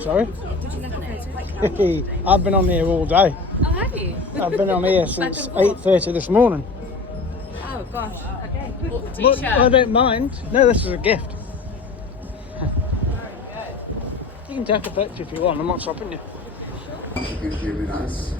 Sorry? Did you never go to I've been on here all day. Oh, have you? I've been on here since 8:30 this morning. Oh, gosh. Okay. But I don't mind. No, this is a gift. You can take a picture if you want. I'm not stopping you. You can hear me nice.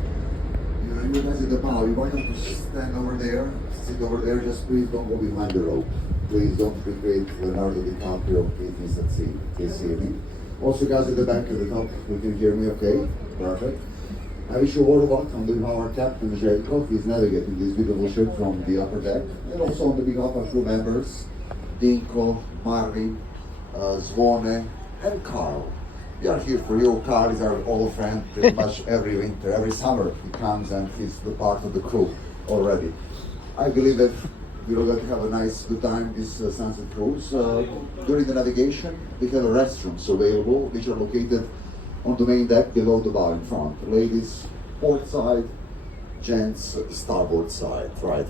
You guys at the bow, you're welcome to stand over there, sit over there, just please don't go behind the rope. Please don't recreate Leonardo DiCaprio if he's at sea. Please hear me. Also guys at the back at the top, you can hear me okay? Perfect. I wish you all welcome to our captain Jelko. He's navigating this beautiful ship from the upper deck. And also on the behalf of crew members, Dinko, Marvin, Zvone, and Carl. We are here for you. Carl is our old friend pretty much every winter, every summer he comes and he's the part of the crew already. I believe that we're going to have a nice good time this sunset cruise. During the navigation, we have restrooms available which are located on the main deck below the bar in front. Ladies, port side, gents, starboard side, right?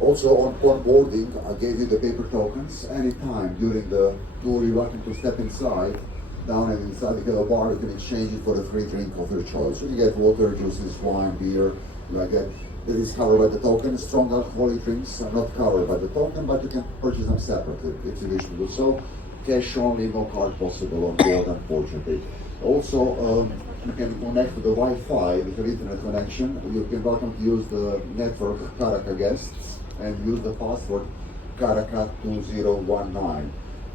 Also on boarding, I gave you the paper tokens. Anytime during the tour you're welcome to step inside, down and inside you get a bar, you can exchange it for a free drink of your choice. So you get water, juices, wine, beer, like that. That is covered by the token. Strong alcoholic drinks are not covered by the token, but you can purchase them separately if you wish to do so. Cash only, no card possible on board, unfortunately. Also, you can connect to the Wi-Fi with your internet connection. You can welcome to use the network Karaka guests and use the password Karaka 2019.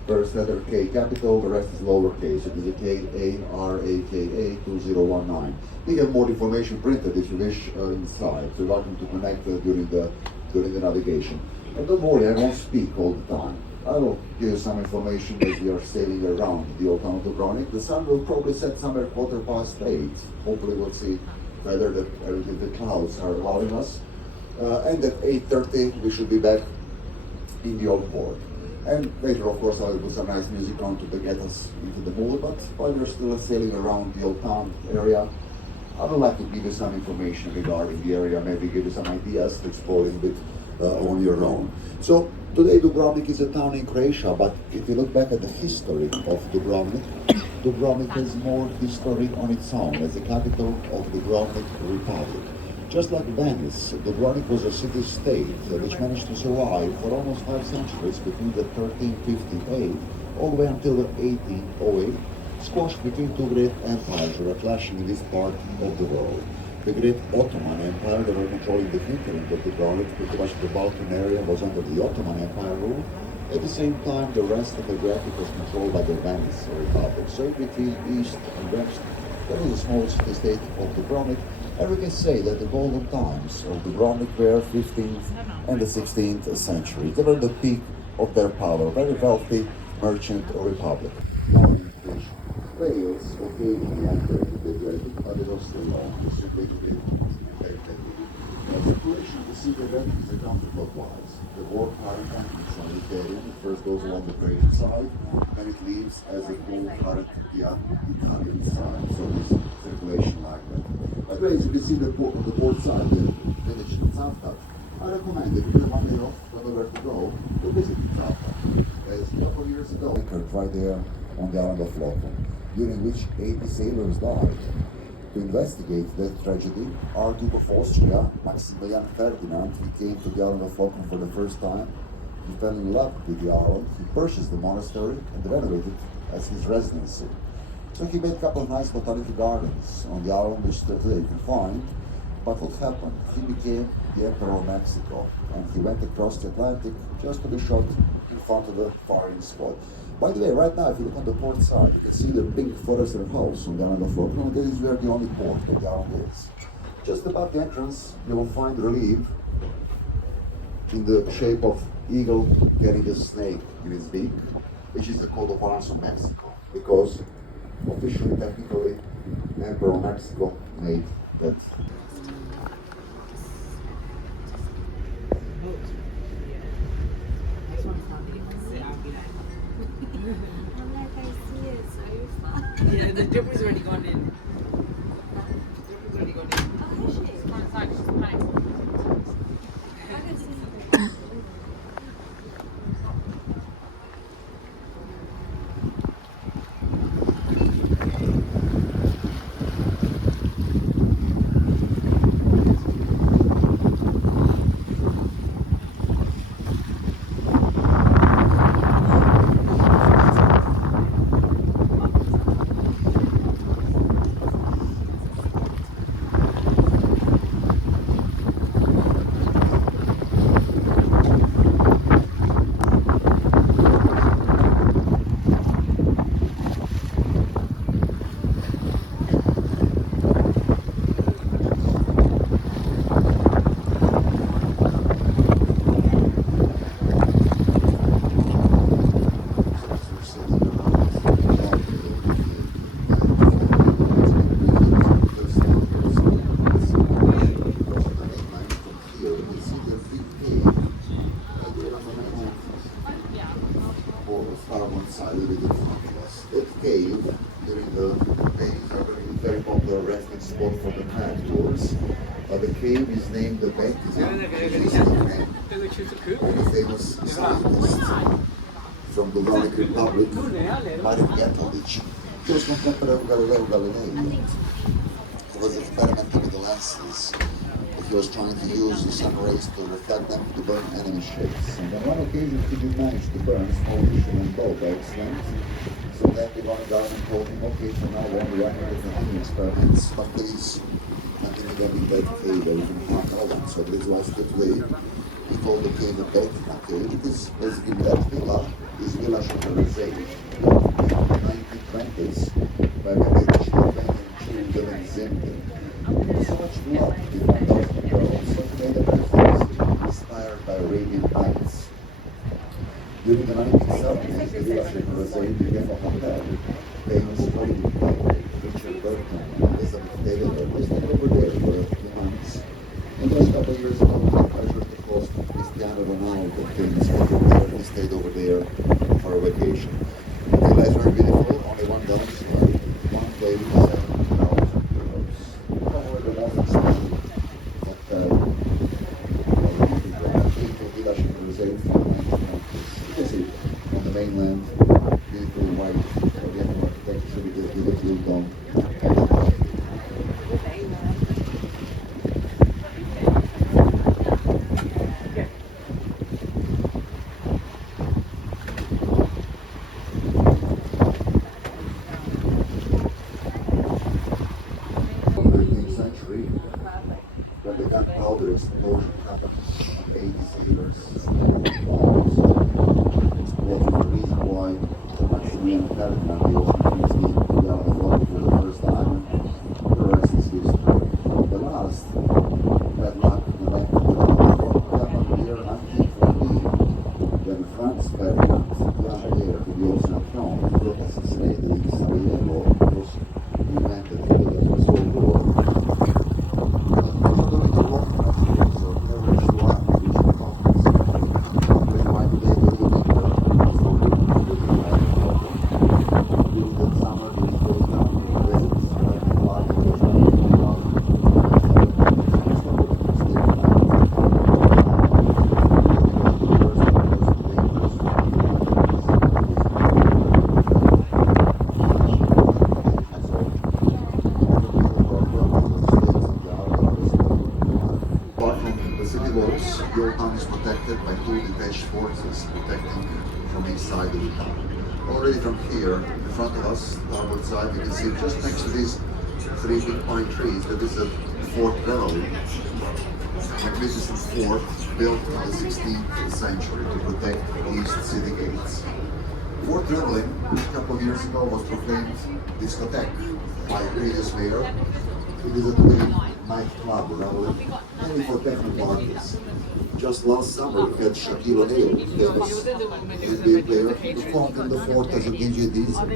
First letter K capital, the rest is lowercase. It is a Karaka 2019. We have more information printed if you wish inside. So you're welcome to connect during the navigation. And don't worry, I won't speak all the time. I will give you some information as we are sailing around the Old Town of Dubrovnik. The sun will probably set somewhere 8:15. Hopefully we'll see whether the clouds are allowing us. And at 8:30 we should be back in the old port. And later, of course, I'll put some nice music on to get us into the mood. But while we're still sailing around the old town area, I would like to give you some information regarding the area, maybe give you some ideas to explore a bit on your own. So today Dubrovnik is a town in Croatia, but if you look back at the history of Dubrovnik, Dubrovnik has more history on its own as the capital of the Dubrovnik Republic. Just like Venice, Dubrovnik was a city-state which managed to survive for almost 5 centuries between the 1358 all the way until the 1808, squashed between two great empires that were clashing in this part of the world. the great Ottoman Empire. They were controlling the hinterland of Dubrovnik. Pretty much the Balkan area was under the Ottoman Empire rule. At the same time, the rest of the Adriatic was controlled by the Venice Republic. So between east and west, there was a small city-state of Dubrovnik. And we can say that the golden times of Dubrovnik were 15th and the 16th century. They were the peak of their power, very wealthy merchant republic. Wales occasionally entered the Adriatic, but it was still long. Simply to be very the population of the sea is accounted clockwise. The word Karaka is on Italian. It first goes along the Croatian side, then it leaves as a full current the Italian side. So this circulation like that. But as you can see the port side, the village in Zavtat. I recommend if you have one day off, don't know where to go, to visit Zavtat. As a couple of years ago, occurred right there on the island of Locke, during which 80 sailors died. To investigate that tragedy, Archduke of Austria, Maximilian Ferdinand, he came to the island of Locke for the first time. He fell in love with the island. He purchased the monastery and renovated it as his residency. So he made a couple of nice botanical gardens on the island, which today you can find. But what happened? He became the Emperor of Mexico, and he went across the Atlantic just to be shot in front of the firing squad. By the way, right now, if you look on the port side, you can see the big Forester house on the island of Locke. This is where the only port of the island is. Just above the entrance, you will find relief in the shape of eagle carrying a snake in its beak, which is the coat of arms of Mexico, because officially, technically, Emperor of Mexico made that. Yeah, the dripper's already gone in. The dripper's already gone in. Oh, is she? She's gone inside. She's panicked. That cave during the days are very popular reference spot for the kayak tours. The cave is named the Baptism, which is the name of the famous scientist from the Roman Republic, Marin Getalic. He was contemporary of Galileo Galilei. He was experimenting with the lenses. He was trying to use the sun rays to reflect them to burn enemy ships. And on one occasion he did manage to burn small Michelin bow by accident. So then the one government told him, okay, from now on we are going to continue experiments, but please continue going that cave where you can find all them. So this was the today. We call the cave the Betina cave because basically that villa is Villa Chateaurizade in the 1920s by the Belgian Children Zimmer. So much blood in 1,000 girls, so made everything inspired by Arabian Nights. During the 1970s, the Villa Chateaurizade became a hotel. Famous Hollywood couple, Richard Burton and Elizabeth Taylor, were staying over there for a few months. And just a couple of years ago, I treasured the cost of Cristiano Ronaldo, famous football player, he stayed over there for a vacation. The villa is very beautiful, only one downside. One day, 7,000 euros. Probably the most expensive hotel beautiful Villa Chateaurizade from the 1990s. You can see on the mainland, beautiful white Oriental architecture with the me and Karaka, the ocean trees being together for the first time. The rest is history. The last bad luck event happened in the year 1914 when Franz Ferdinand, young heir to the Austrian throne, got assassinated in Sarajevo because he invented the First World War. Even though it was long time, so never reached one which the conference. They might be able to make her so good during that summer, during those down events, like the flag was apart from the city walls, the old town is protected by two detached forces protecting from each side of the town. Already from here, in front of us, starboard side, you can see just next to these three big pine trees that is a Fort Beverly, a magnificent fort built in the 16th century to protect the east city gates. Fort Reveling, a couple of years ago, was proclaimed discotheque by previous mayor. It is a big nightclub, Reveling, mainly for technical artists. Just last summer, we had Shaquille O'Neal, famous NBA player, performed in the fort as a DJ diesel.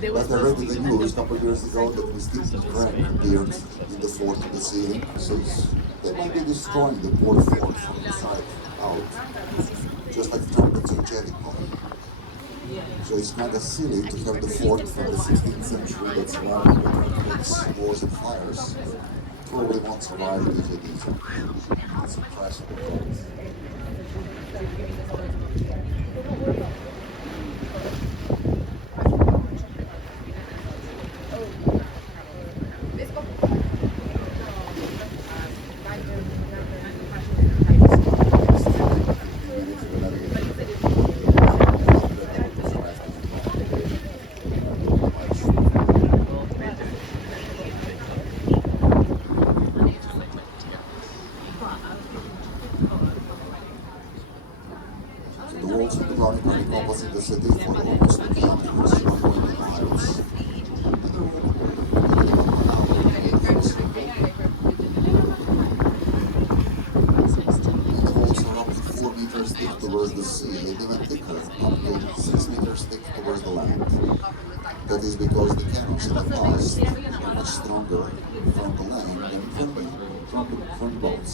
But I read in the news a couple of years ago that mysterious crack appeared in the fort in the ceiling, so they might be destroying the port fort from inside out, just like trumpets of Jericho. So it's kind of silly to have the fort from the 16th century that's survived with earthquakes, wars, and fires. Probably won't survive DJ diesel. It's a crash of the boat. The walls of the Karaka are encompassing the city for almost 8 years, running with miles. The walls are up to 4 meters thick towards the sea, and even thicker, up to 6 meters thick towards the land. That is because the cannons in the past were much stronger from the land than from boats.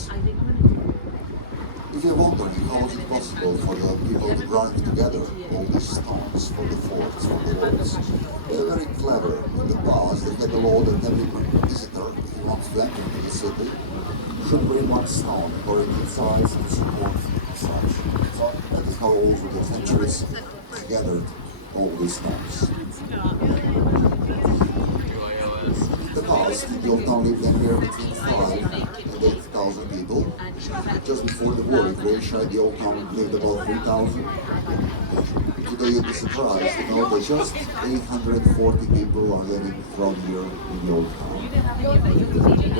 If you're wondering how is it possible for the people to grind together all these stones for the forts, for the walls, they're very clever. In the past, they had a law that every visitor, if he wants to enter into the city, should bring one stone according to its size and support such. So that is how over the centuries they gathered all these stones. In the past, the old town lived anywhere between 5,000 and 8,000 people. Just before the war in Croatia, the old town lived about 3,000. Today you'll be surprised to know that just 840 people are living from here in the old town. There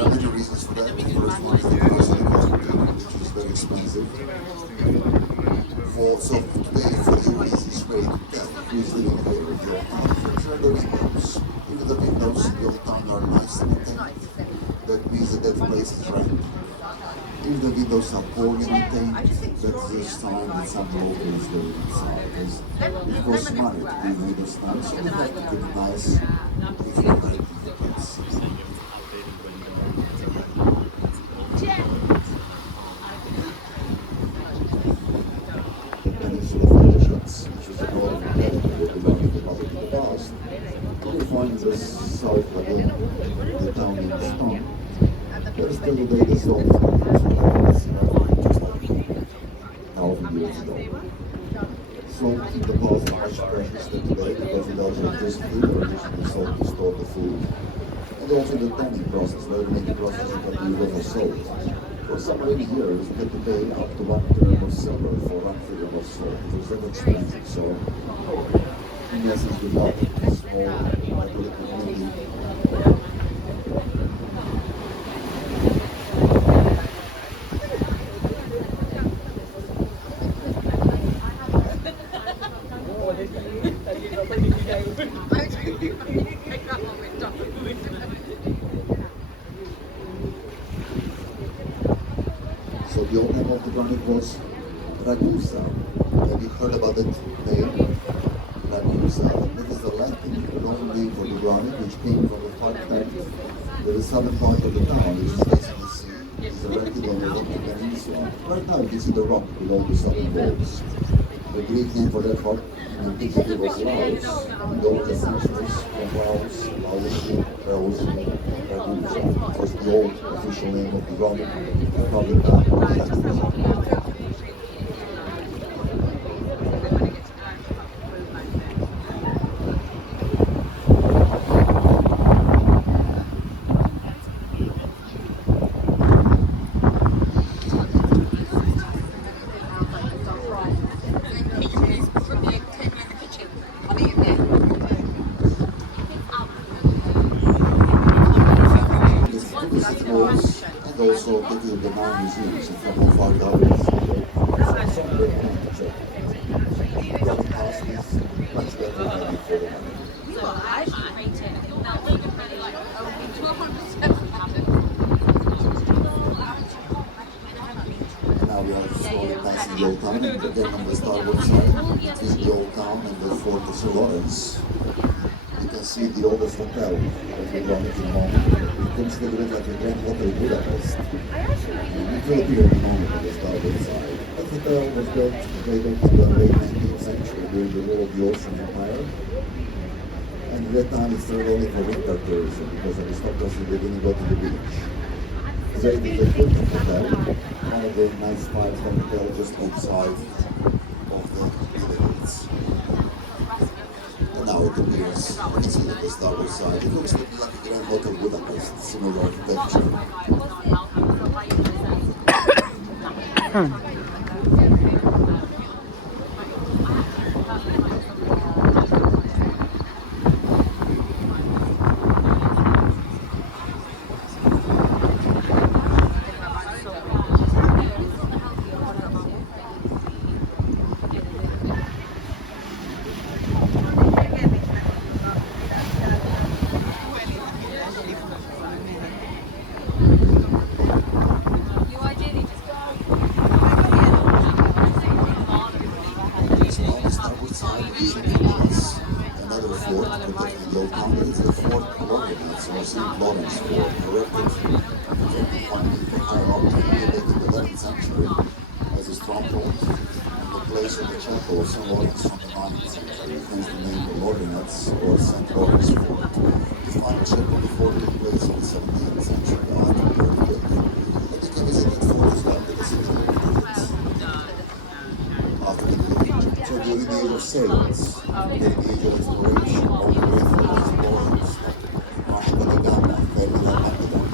are many reasons for that. The first one is the price of the property, which is very expensive. So today, for you, it's easy way to tell who's living here in the old town. First are the windows. Even the windows in the old town are nice and maintained. That means that that place is rented. If the windows are poorly maintained, that's the sign that some locals live inside. Because it costs money to clean windows now, so you have to keep it nice if you're renting the place. The Peninsula Venetians, which was a northern colony that belonged to the Republic in the past, you find the south lagoon, the town in stone. There's still the day the stone just like 1,000 years ago. So in the past are much precious than today because without electricity, electricity is sold to store the food. And also the tanning process, where the making process you can use as a salt. For some many years, you had to pay up to 1 gram of silver for 1 kg of salt. It was very expensive, so in essence, without a small liquid community, So the old name of the granite was Ragusa. Have you heard about it name? Ragusa. That is the Latin Roman name for the granite, which came from the fact that the southern part of the town, which is facing the sea, is erected on the rocky peninsula. Right now you can see the rock below the southern walls. The Greek name for that rock in antiquity was Laos. In the older centuries, from Laos, Laotian, Laotian, Ragusa. It was the old official name of the Roman Republic. And also taking the nine museums in front of our galleries. Running past is much better than before. Now we are slowly passing the old town, and again on the starboard side, between the old town and the fort of St. Lawrence. You can see the oldest hotel that we're going to moment. You consider it like a Grand Hotel Budapest. It will appear in a moment on the starboard side. That hotel was built later in the late 19th century during the rule of the Austrian Empire. And at that time it served only for winter tourism because aristocracy they didn't go to the beach. Today it is a Hilton hotel, one of the nice 5-star hotels just outside of the Netherlands. Now it appears, you can see the starboard side. It looks like a Grand Hotel Budapest, similar architecture. Another fort protecting the old town is the Fort Lawrence or St. Lawrence Fort, erected in the 11th century as a stronghold and the place of the chapel of St. Lawrence from the 9th century, hence the name Lawrence or St. Lawrence Fort. The final chapel of the fort took place in the 17th century after the rebuilding. I think I visited the fort as well because it after the building. So during the age of sailors, during the age of exploration, all the way through the explorers, Vasco da Gama, Ferdinand Magellan,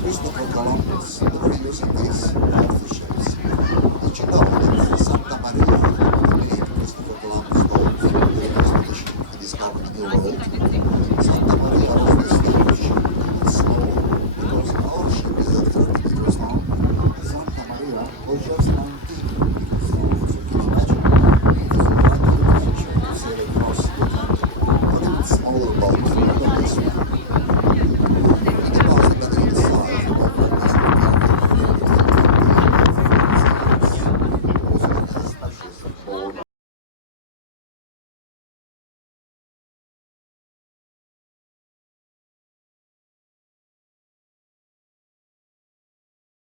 Christopher Columbus, they were using these powerful ships. Did you know that Santa Maria, the name Christopher Columbus wrote during the expedition to discover the New World? Santa Maria was the slave ship. It's small because our ship is at 30 meters long. Santa Maria was just 9